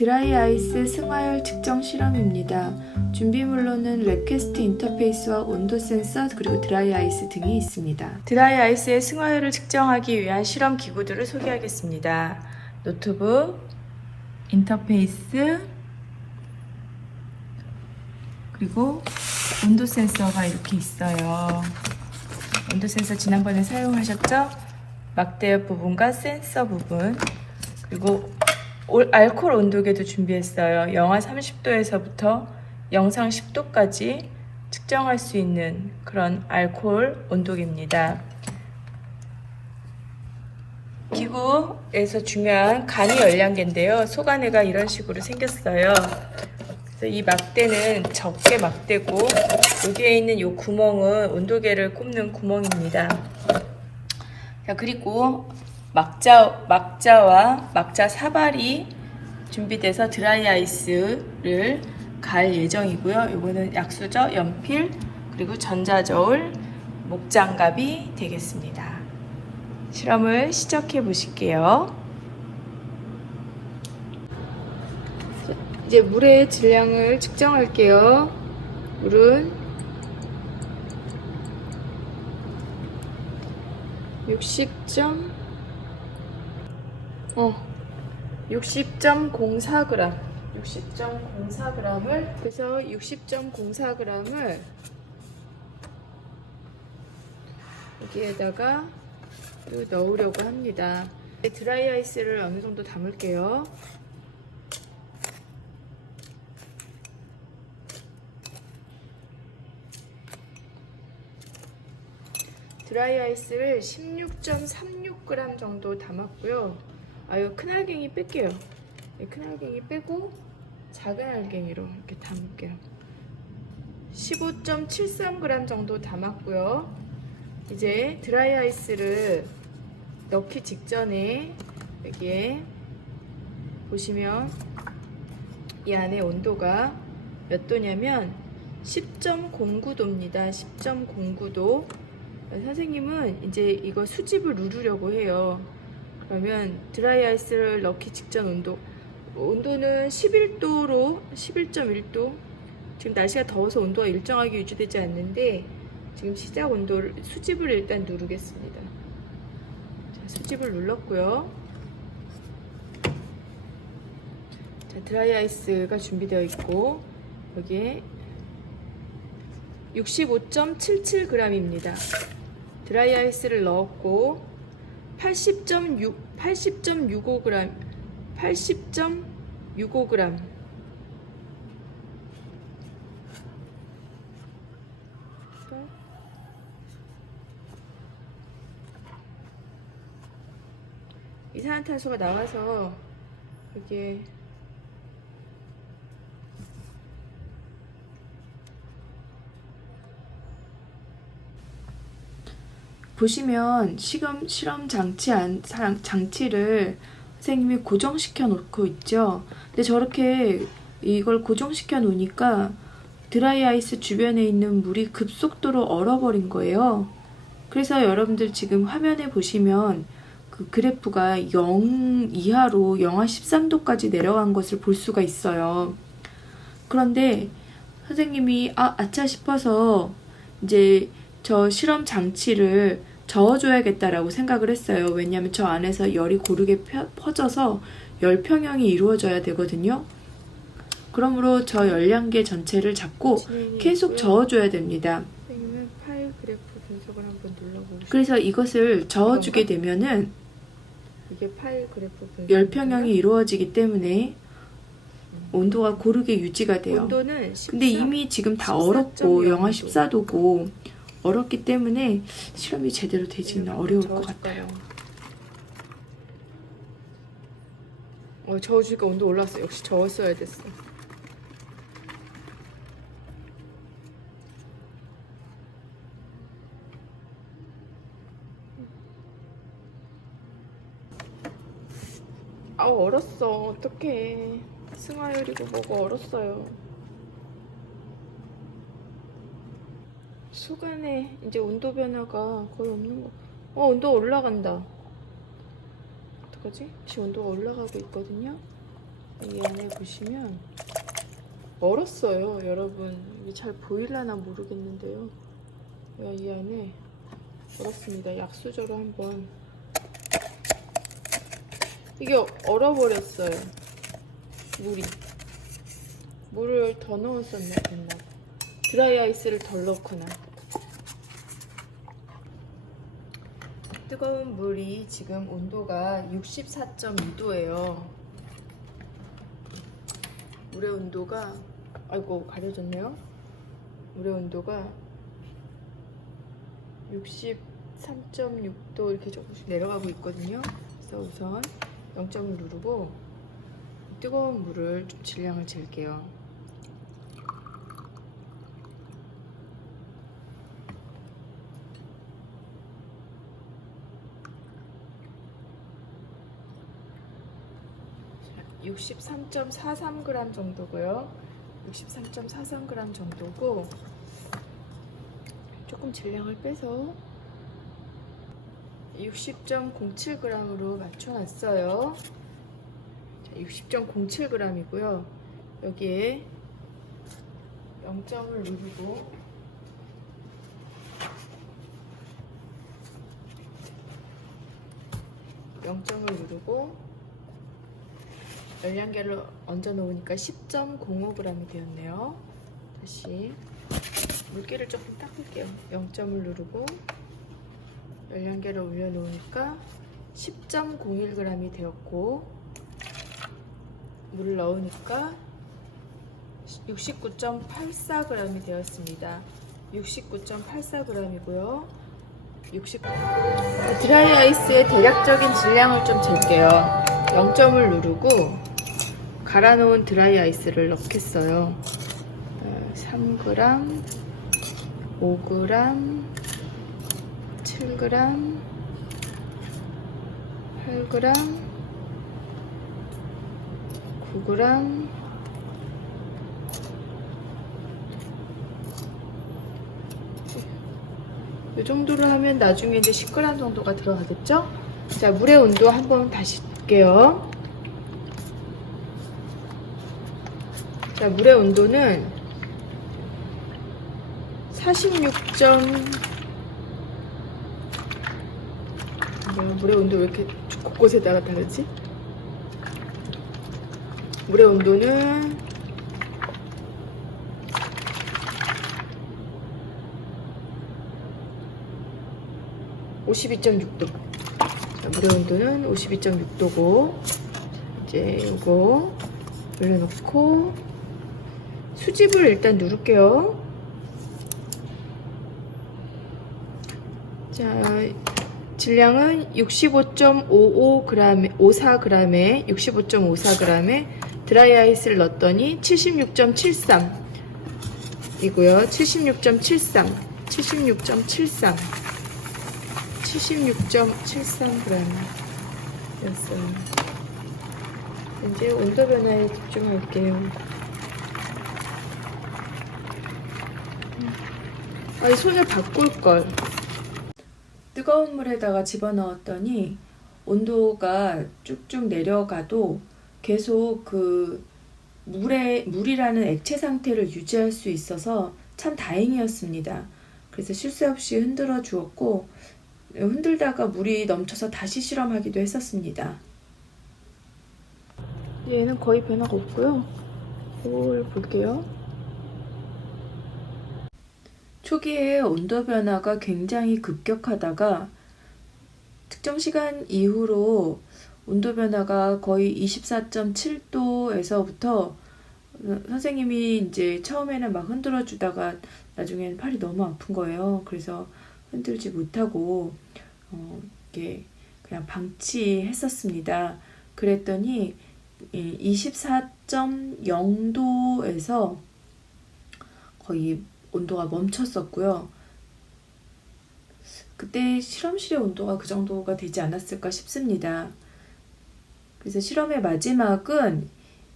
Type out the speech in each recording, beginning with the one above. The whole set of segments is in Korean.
드라이 아이스 승화율 측정 실험입니다. 준비물로는 랩캐스트 인터페이스와 온도 센서 그리고 드라이 아이스 등이 있습니다. 드라이 아이스의 승화율을 측정하기 위한 실험 기구들을 소개하겠습니다. 노트북, 인터페이스, 그리고 온도 센서가 이렇게 있어요. 온도 센서 지난번에 사용하셨죠? 막대 부분과 센서 부분, 그리고 알코올 온도계도 준비했어요. 영하 30도에서부터 영상 10도까지 측정할 수 있는 그런 알코올 온도계입니다. 기구에서 중요한 간이 열량계인데요. 소간해가 이런 식으로 생겼어요. 그래서 이 막대는 적게 막대고 여기에 있는 이 구멍은 온도계를 꼽는 구멍입니다. 자, 그리고 막자와 막자 사발이 준비돼서 드라이 아이스를 갈 예정이고요. 이거는 약수저, 연필, 그리고 전자저울, 목장갑이 되겠습니다. 실험을 시작해 보실게요. 이제 물의 질량을 측정할게요. 물은 60.04g. 60.04g을 그래서 60.04g을 여기에다가 넣으려고 합니다. 드라이 아이스를 어느 정도 담을게요. 드라이 아이스를 16.36g 정도 담았고요. 이거 큰 알갱이 뺄게요. 큰 알갱이 빼고 작은 알갱이로 이렇게 담을게요. 15.73g 정도 담았고요. 이제 드라이 아이스를 넣기 직전에 여기에 보시면 이 안에 온도가 몇 도냐면 10.09도입니다. 10.09도. 선생님은 이제 이거 수집을 누르려고 해요. 그러면 드라이 아이스를 넣기 직전 온도는 11도로 11.1도. 지금 날씨가 더워서 온도가 일정하게 유지되지 않는데 지금 시작 온도를 수집을 일단 누르겠습니다. 자, 수집을 눌렀고요. 자, 드라이 아이스가 준비되어 있고 여기에 65.77g입니다. 드라이 아이스를 넣었고 80.65g 80.65g 이산화탄소가 나와서 여기에 보시면 실험 장치를 선생님이 고정시켜 놓고 있죠. 근데 저렇게 이걸 고정시켜 놓으니까 드라이 아이스 주변에 있는 물이 급속도로 얼어버린 거예요. 그래서 여러분들 지금 화면에 보시면 그 그래프가 0 이하로 영하 13도까지 내려간 것을 볼 수가 있어요. 그런데 선생님이 아차 싶어서 이제 저 실험 장치를 저어줘야겠다라고 생각을 했어요. 왜냐하면 저 안에서 열이 고르게 퍼져서 열 평형이 이루어져야 되거든요. 그러므로 저 열량계 전체를 잡고 계속 저어줘야 됩니다. 선생님은 파일 그래프 분석을 한번 눌러보시죠. 그래서 이것을 저어주게 되면은 이게 파일 그래프 분석 열 평형이 이루어지기 때문에 온도가 고르게 유지가 돼요. 온도는 14, 근데 이미 지금 다 얼었고 영하 14도고 얼었기 때문에 실험이 제대로 되지는 어려울 것 같아요. 저어주니까 온도 올랐어. 역시 저었어야 됐어. 얼었어. 어떡해. 승화율이고 뭐고 얼었어요. 수간에 이제 온도 변화가 거의 없는 거. 온도 올라간다. 어떡하지? 지금 온도가 올라가고 있거든요. 이 안에 보시면 얼었어요. 여러분 이게 잘 보일라나 모르겠는데요. 이 안에 얼었습니다. 약수저로 한번. 이게 얼어버렸어요. 물을 더 넣었었나 됐나. 드라이 아이스를 덜 넣거나. 뜨거운 물이 지금 온도가 64.2도예요. 물의 온도가, 아이고 가려졌네요. 물의 온도가 63.6도 이렇게 조금씩 내려가고 있거든요. 그래서 우선 0점을 누르고 뜨거운 물을 좀 질량을 잴게요. 자, 63.43g 정도고요. 63.43g 정도고 조금 질량을 빼서 60.07g으로 맞춰놨어요. 60.07g이고요. 여기에 0점을 누르고 열량계를 얹어 놓으니까 10.05g이 되었네요. 다시 물기를 조금 닦을게요. 0점을 누르고 열량계를 올려놓으니까 10.01g이 되었고 물을 넣으니까 69.84g이 되었습니다. 69.84g이고요. 드라이 아이스의 대략적인 질량을 좀 잴게요. 0점을 누르고 갈아놓은 드라이 아이스를 넣겠어요. 3g, 5g, 7g, 8g, 9g, 이 정도로 하면 나중에 이제 10g 정도가 들어가겠죠? 자, 물의 온도 한번 다시 볼게요. 자, 물의 온도는 46. 물의 온도 왜 이렇게 곳곳에다가 다르지? 물의 온도는 52.6도. 자, 물의 온도는 52.6도고 이제 이거 올려놓고 수집을 일단 누를게요. 자, 질량은 65.54g에 65.54g에 드라이 아이스를 넣었더니 76.73 이고요. 76.73 76.73g 였어요. 이제 온도 변화에 집중할게요. 이 손을 바꿀걸. 뜨거운 물에다가 집어넣었더니 온도가 쭉쭉 내려가도 계속 그 물이라는 액체 상태를 유지할 수 있어서 참 다행이었습니다. 그래서 실수 없이 흔들어 주었고 흔들다가 물이 넘쳐서 다시 실험하기도 했었습니다. 얘는 거의 변화가 없고요. 이걸 볼게요. 초기에 온도 변화가 굉장히 급격하다가 특정 시간 이후로 온도 변화가 거의 24.7도에서부터 선생님이 이제 처음에는 막 흔들어 주다가 나중에는 팔이 너무 아픈 거예요. 그래서 흔들지 못하고 이렇게 그냥 방치했었습니다. 그랬더니 24.0도에서 거의 온도가 멈췄었고요. 그때 실험실의 온도가 그 정도가 되지 않았을까 싶습니다. 그래서 실험의 마지막은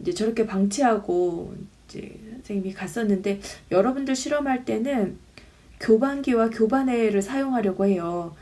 이제 저렇게 방치하고 이제 선생님이 갔었는데 여러분들 실험할 때는 교반기와 교반애를 사용하려고 해요.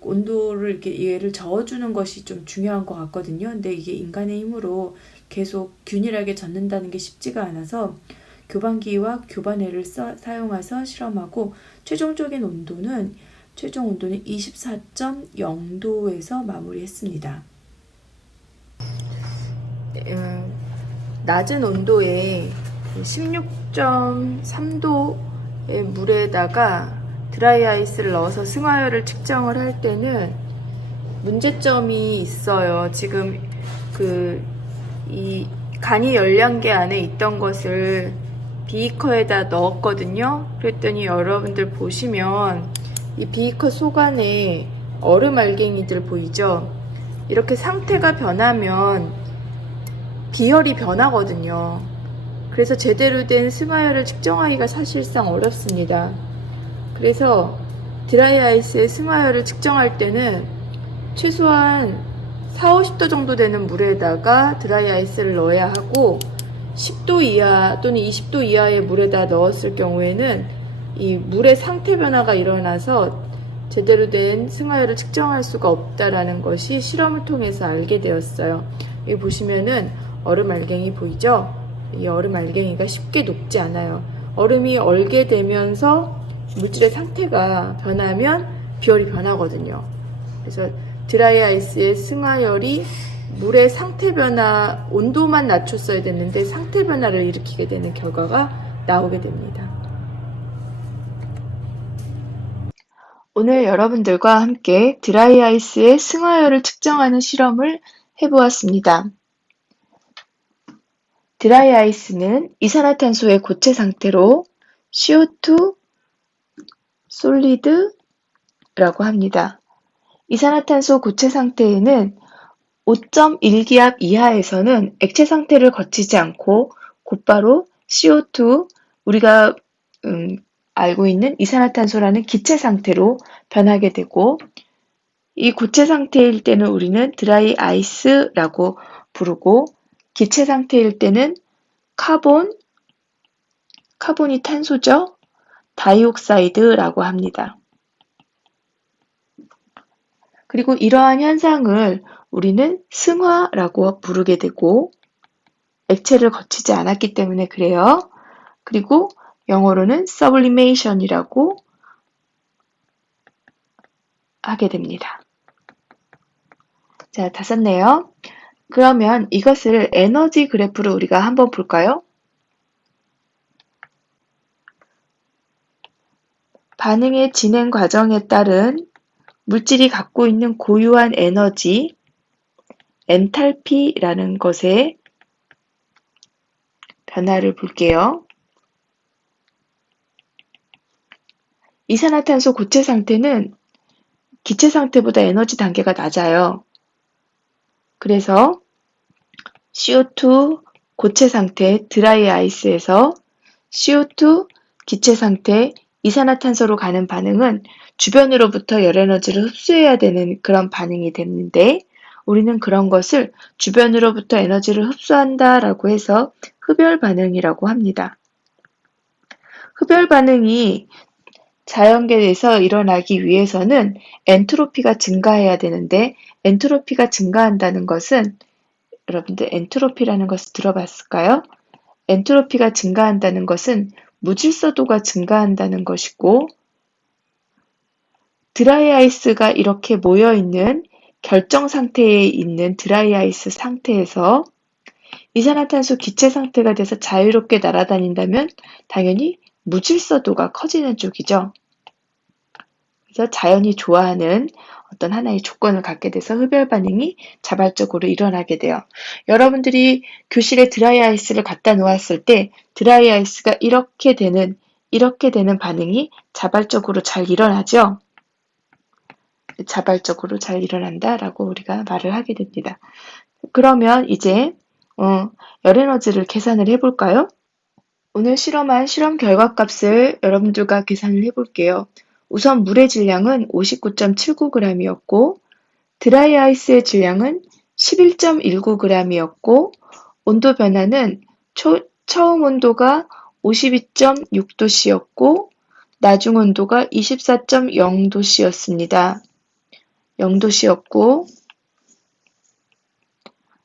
온도를 이렇게 얘를 저어주는 것이 좀 중요한 것 같거든요. 근데 이게 인간의 힘으로 계속 균일하게 젓는다는 게 쉽지가 않아서 교반기와 교반회를 사용해서 실험하고 최종적인 온도는 24.0도에서 마무리했습니다. 낮은 온도에 16.3도의 물에다가 드라이 아이스를 넣어서 승화율을 측정을 할 때는 문제점이 있어요. 지금 이 간이 열량계 안에 있던 것을 비커에다 넣었거든요. 그랬더니 여러분들 보시면 이 비커 속 안에 얼음 알갱이들 보이죠? 이렇게 상태가 변하면 비열이 변하거든요. 그래서 제대로 된 승화율을 측정하기가 사실상 어렵습니다. 그래서 드라이 아이스의 승화율을 측정할 때는 최소한 40~50도 정도 되는 물에다가 드라이 아이스를 넣어야 하고 10도 이하 또는 20도 이하의 물에다 넣었을 경우에는 이 물의 상태 변화가 일어나서 제대로 된 승화율을 측정할 수가 없다라는 것이 실험을 통해서 알게 되었어요. 여기 보시면은 얼음 알갱이 보이죠? 이 얼음 알갱이가 쉽게 녹지 않아요. 얼음이 얼게 되면서 물질의 상태가 변하면 비열이 변하거든요. 그래서 드라이 아이스의 승화열이 물의 상태 변화, 온도만 낮췄어야 됐는데 상태 변화를 일으키게 되는 결과가 나오게 됩니다. 오늘 여러분들과 함께 드라이 아이스의 승화열을 측정하는 실험을 해보았습니다. 드라이 아이스는 이산화탄소의 고체 상태로 CO2 솔리드라고 합니다. 이산화탄소 고체 상태에는 5.1기압 이하에서는 액체 상태를 거치지 않고 곧바로 CO2, 우리가 알고 있는 이산화탄소라는 기체 상태로 변하게 되고, 이 고체 상태일 때는 우리는 드라이 아이스라고 부르고, 기체 상태일 때는 카본이 탄소죠. 다이옥사이드라고 합니다. 그리고 이러한 현상을 우리는 승화라고 부르게 되고, 액체를 거치지 않았기 때문에 그래요. 그리고 영어로는 sublimation이라고 하게 됩니다. 자, 다 썼네요. 그러면 이것을 에너지 그래프로 우리가 한번 볼까요? 반응의 진행 과정에 따른 물질이 갖고 있는 고유한 에너지, 엔탈피라는 것의 변화를 볼게요. 이산화탄소 고체 상태는 기체 상태보다 에너지 단계가 낮아요. 그래서 CO2 고체 상태 드라이 아이스에서 CO2 기체 상태 이산화탄소로 가는 반응은 주변으로부터 열 에너지를 흡수해야 되는 그런 반응이 됐는데, 우리는 그런 것을 주변으로부터 에너지를 흡수한다라고 해서 흡열 반응이라고 합니다. 흡열 반응이 자연계에서 일어나기 위해서는 엔트로피가 증가해야 되는데, 엔트로피가 증가한다는 것은, 여러분들 엔트로피라는 것을 들어봤을까요? 엔트로피가 증가한다는 것은 무질서도가 증가한다는 것이고, 드라이 아이스가 이렇게 모여있는 결정 상태에 있는 드라이 아이스 상태에서 이산화탄소 기체 상태가 돼서 자유롭게 날아다닌다면 당연히 무질서도가 커지는 쪽이죠. 그래서 자연이 좋아하는 어떤 하나의 조건을 갖게 돼서 흡열 반응이 자발적으로 일어나게 돼요. 여러분들이 교실에 드라이 아이스를 갖다 놓았을 때 드라이 아이스가 이렇게 되는 반응이 자발적으로 잘 일어나죠. 자발적으로 잘 일어난다라고 우리가 말을 하게 됩니다. 그러면 이제 열 에너지를 계산을 해볼까요? 오늘 실험한 실험 결과값을 여러분들과 계산을 해볼게요. 우선 물의 질량은 59.79g이었고 드라이 아이스의 질량은 11.19g이었고 온도 변화는 처음 온도가 52.6도씨였고 나중 온도가 24.0도씨였습니다. 0도씨였고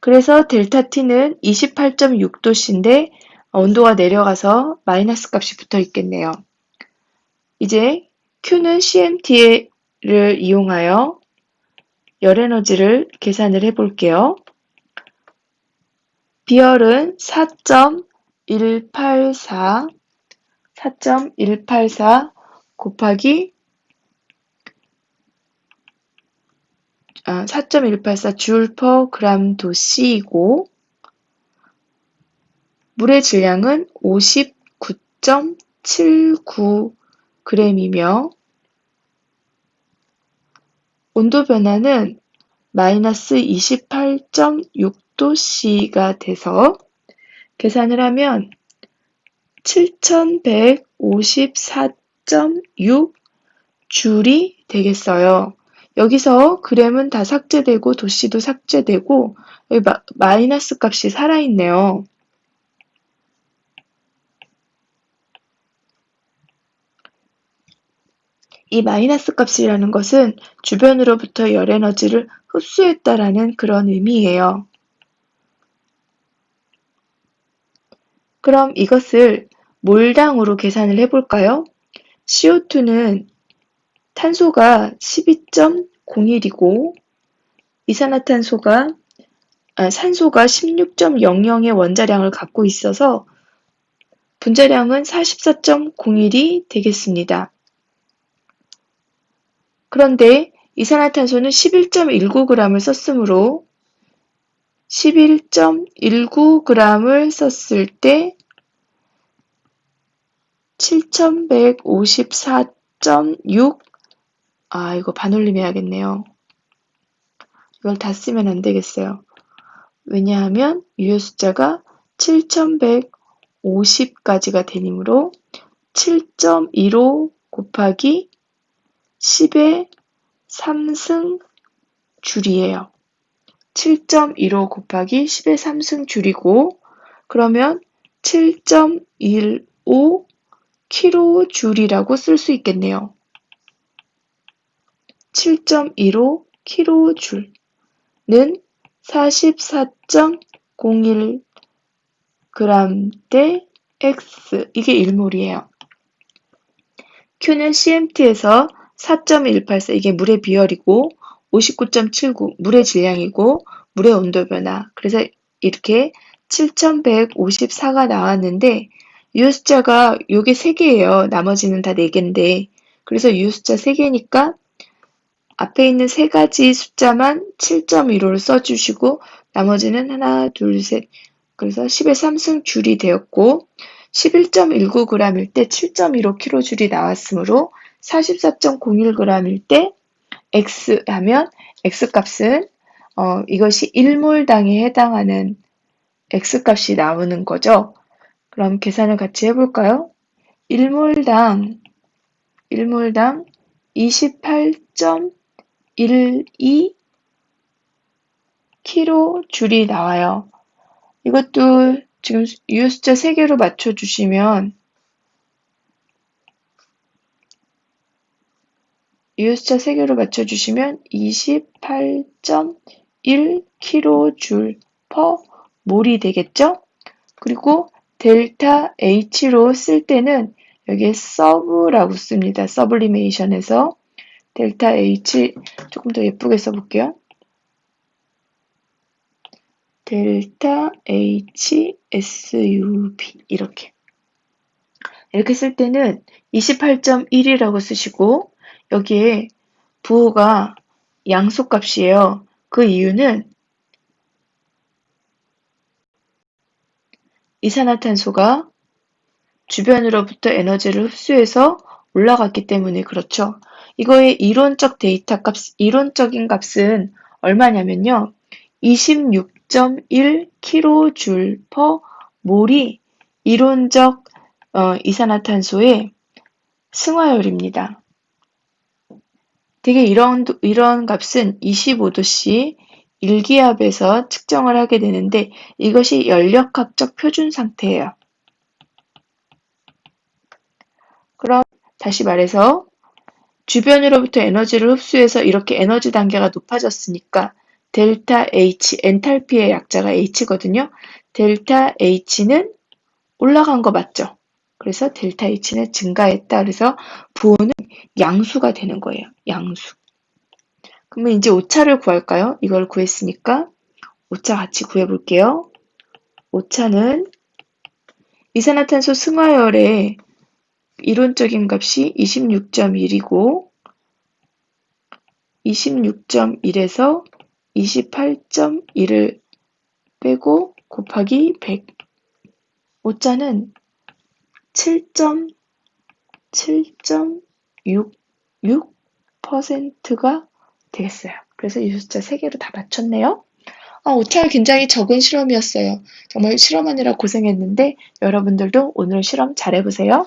그래서 델타 T는 28.6도씨인데 온도가 내려가서 마이너스 값이 붙어 있겠네요. 이제 Q는 CMT를 이용하여 열 에너지를 계산을 해볼게요. 비열은 4.184 곱하기 4.184 줄 퍼 그램 도씨이고 물의 질량은 59.79 g이며 온도 변화는 마이너스 28.6도씨가 돼서 계산을 하면 7154.6 줄이 되겠어요. 여기서 그램은 다 삭제되고 도씨도 삭제되고 여기 마이너스 값이 살아있네요. 이 마이너스 값이라는 것은 주변으로부터 열 에너지를 흡수했다라는 그런 의미예요. 그럼 이것을 몰당으로 계산을 해볼까요? CO2는 탄소가 12.01이고 산소가 16.00의 원자량을 갖고 있어서 분자량은 44.01이 되겠습니다. 그런데 이산화탄소는 11.19g을 썼으므로 11.19g을 썼을 때 7154.6 이거 반올림 해야겠네요. 이걸 다 쓰면 안 되겠어요. 왜냐하면 유효 숫자가 7150까지가 되므로 7.15 곱하기 10의 3승 줄이에요. 7.15 곱하기 10의 3승 줄이고 그러면 7.15 kJ이라고 쓸 수 있겠네요. 7.15 kJ는 44.01 g/대 X 이게 1몰이에요. Q는 CMT에서 4.184 이게 물의 비열이고 59.79 물의 질량이고 물의 온도 변화 그래서 이렇게 7154가 나왔는데 유효 숫자가 요게 3개예요. 나머지는 다 4개인데 그래서 유효 숫자 3개니까 앞에 있는 3가지 숫자만 7.15를 써주시고 나머지는 하나, 둘, 셋 그래서 10의 3승 줄이 되었고 11.19g일 때 7.15kJ이 나왔으므로 44.01g일 때 X 하면 X값은 이것이 1몰당에 해당하는 X값이 나오는 거죠. 그럼 계산을 같이 해볼까요? 1몰당 28.12 kJ이 나와요. 이것도 지금 유효 숫자 3개로 맞춰주시면 유효 숫자 3개로 맞춰주시면 28.1 kJ per 몰이 되겠죠? 그리고 델타 H로 쓸 때는 여기에 서브라고 씁니다. 서블리메이션에서 델타 H 조금 더 예쁘게 써볼게요. 델타 H SUB 이렇게 쓸 때는 28.1이라고 쓰시고 여기에 부호가 양소값이에요. 그 이유는 이산화탄소가 주변으로부터 에너지를 흡수해서 올라갔기 때문에 그렇죠. 이거의 이론적인 값은 얼마냐면요. 26.1 kJ per 몰이 이론적 이산화탄소의 승화율입니다. 되게 이런 값은 25도씨 일기압에서 측정을 하게 되는데 이것이 연력학적 표준 상태예요. 그럼 다시 말해서 주변으로부터 에너지를 흡수해서 이렇게 에너지 단계가 높아졌으니까 델타 H, 엔탈피의 약자가 H거든요. 델타 H는 올라간 거 맞죠? 그래서 델타 H는 증가했다. 그래서 부호는 양수가 되는 거예요. 양수. 그러면 이제 오차를 구할까요? 이걸 구했으니까 오차 같이 구해볼게요. 오차는 이산화탄소 승화열의 이론적인 값이 26.1이고 26.1에서 28.1을 빼고 곱하기 100. 오차는 7.6%가 되겠어요. 그래서 이 숫자 3개로 다 맞췄네요. 오차가 굉장히 적은 실험이었어요. 정말 실험하느라 고생했는데 여러분들도 오늘 실험 잘해보세요.